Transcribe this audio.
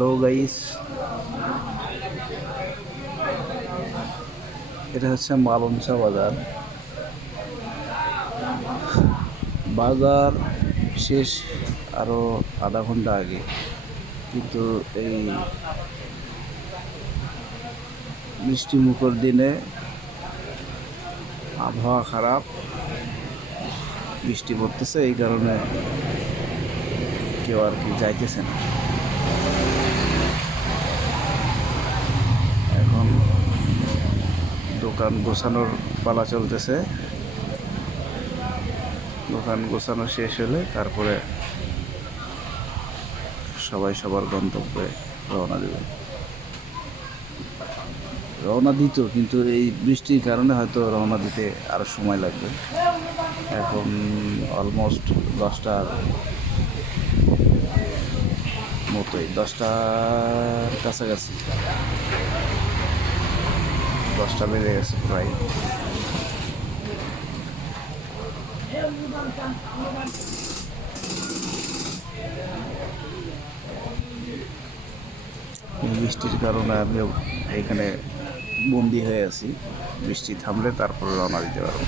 Hello guys, এটা হচ্ছে মালঞ্চা বাজার। বাজার শেষ আরও আধা ঘন্টা আগে, কিন্তু এই বৃষ্টি মুখর দিনে আবহাওয়া খারাপ, বৃষ্টি পড়তেছে, এই কারণে কেউ আর কি যাইতেছে না। এখন দোকান গোছানোর পালা চলতেছে। দোকান গোছানো শেষ হলে তারপরে সবাই সবার গন্তব্যে রওনা দেবে। রওনা দিত, কিন্তু এই বৃষ্টির কারণে হয়তো রওনা দিতে আরও সময় লাগবে। এখন অলমোস্ট 10টার মতোই, 10টার কাছাকাছি, 10টা বেজে গেছে প্রায়। এই বৃষ্টির কারণে আমিও এখানে বন্দি হয়ে আছি। বৃষ্টি থামলে তারপরে রওনা দিতে পারবো।